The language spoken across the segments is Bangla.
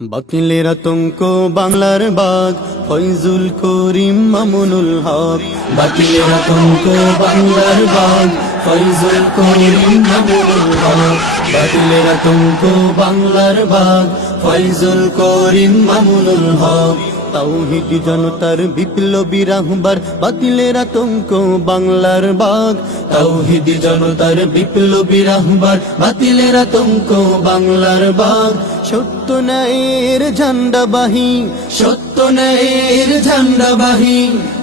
বাতিলের আতঙ্ক বাংলার বাগ ফয়জুল করিম মামুনুল হক। বাতিলের আতঙ্ক বাংলার বাগ ফয়জুল করিম মামুনুল হক। বাতিলের আতঙ্ক বাংলার বাগ ফয়জুল করিম মামুনুল হক। তাওহীদি জনতার বিপ্লবী রাহবার বাতিলের আতঙ্ক বাংলার বাগ। তাওহীদি জনতার বিপ্লবী রাহবার বাতিলের আতঙ্ক বাংলার বাগ। সত্য ন্যায়ের ঝান্ডাবাহী, সত্য ন্যায়ের ঝান্ডাবাহী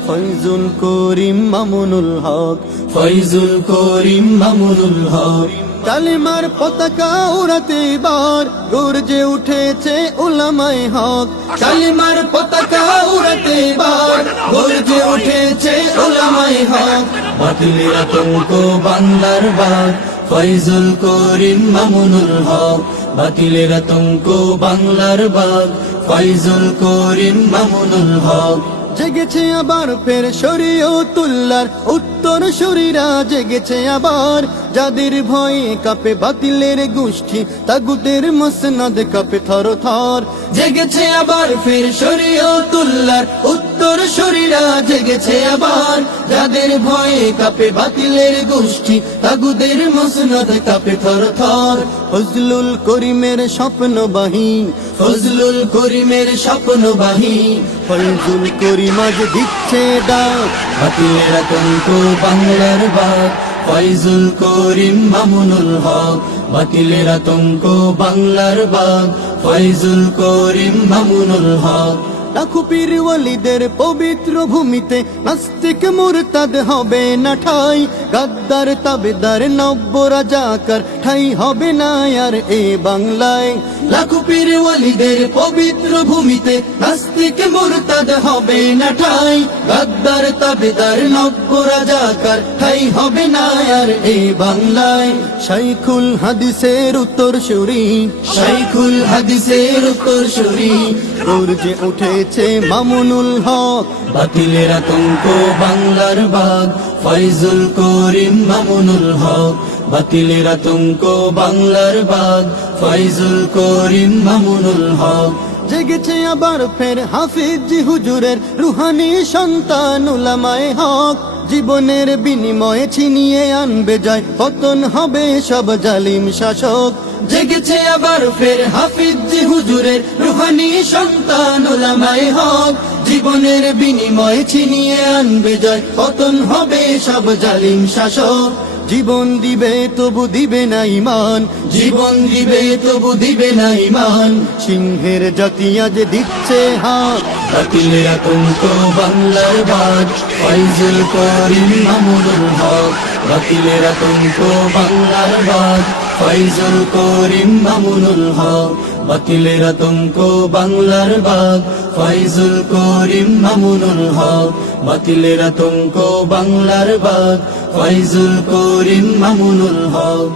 ফয়জুল করিম মামুনুল হক। ফয়জুল করিম মামুনুল হক। কালিমার পতাকা উড়াতে এবার গর্জে উঠেছে উলামায়ে হক। কালিমার পতাকা উড়াতে এবার গর্জে উঠেছে উলামায়ে হক। বাতিলের আতঙ্ক বাংলার বাগ ফয়জুল করিম মামুনুল হক। বাতিলের আতঙ্ক বাংলার বাগ ফয়জুল করিম মামুনুল হক। জেগেছে আবার ফের শরীয়তুল্লাহর উত্তর শরীরা জেগেছে আবার। যাদের ভয়ে কাঁপে বাতিলের গোষ্ঠী তাগুতের মসনদ কাঁপে থর থর। জেগেছে আবার ফের শরীয়তুল্লাহর উত্তর শরীরা জেগেছে আবার। যাদের ভয়ে কাঁপে বাতিলের গোষ্ঠী তাগুতের মসনদ কাঁপে থর থর। ফজলুল করিমের স্বপ্নবাহী, ফজলুল করিমের স্বপ্নবাহী ফয়জুল করিম আজ দিচ্ছে ডাক। বাতিলের আতঙ্ক বাংলার বাগ ফয়জুল করিম মামুনুল হক। বাতিলের আতঙ্ক বাংলার বাগ ফয়জুল করিম মামুনুল হক। লাখো পীর ওয়ালিদের পবিত্র ভূমিতে নাস্তিক মুরতাদ হবে না ঠাই। গাদ্দার তাবেদার নব্য রাজাকার ঠাই হবে না আর এ বাংলায়। লাখো পীর ওয়ালিদের পবিত্র ভূমিতে নাস্তিক মুরতাদ হবে না ঠাই। গাদ্দার তাবেদার নব্য রাজাকার ঠাই হবে না আর এ বাংলায়। শাইখুল হাদিসের উত্তর সুরি, শাইখুল হাদিসের উত্তর সুরি গর্জে উঠেছে মামুনুল হক। বাতিলের আতঙ্ক বাংলার বাগ ফয়জুল করিম মামুনুল হক। বাতিলের আতঙ্ক বাংলার বাগ ফয়জুল করিম মামুনুল হক। জেগেছে আবার ফের হাফিজ হুজুরের রুহানি সন্তান উলামায়ে হক। জীবনের বিনিময়ে ছিনিয়ে আনবে যায় পতন হবে সব জালিম শাসক। জেগেছে আবার ফের হাফিজ হুজুরের রুহানি সন্তান উলামায়ে হক। জীবনের বিনিময়ে ছিনিয়ে আনবে যায় পতন হবে সব জালিম শাসক। জীবন দিবে তবু দিবে না ইমান, জীবন দিবে তবু দিবে না ইমান সিংহের জাতি আজ দিচ্ছে হাত। বাতিলের আতঙ্ক বাংলার বাগ ফয়জুল করিম মামুনুল হক। বাতিলের আতঙ্ক বাংলার বাগ ফয়জুল করিম মামুনুল হক। বাতিলের আতঙ্ক বাংলার বাগ ফয়জুল করিম মামুনুল হক। বাতিলের আতঙ্ক বাংলার বাগ ফয়জুল করিম মামুনুল হক।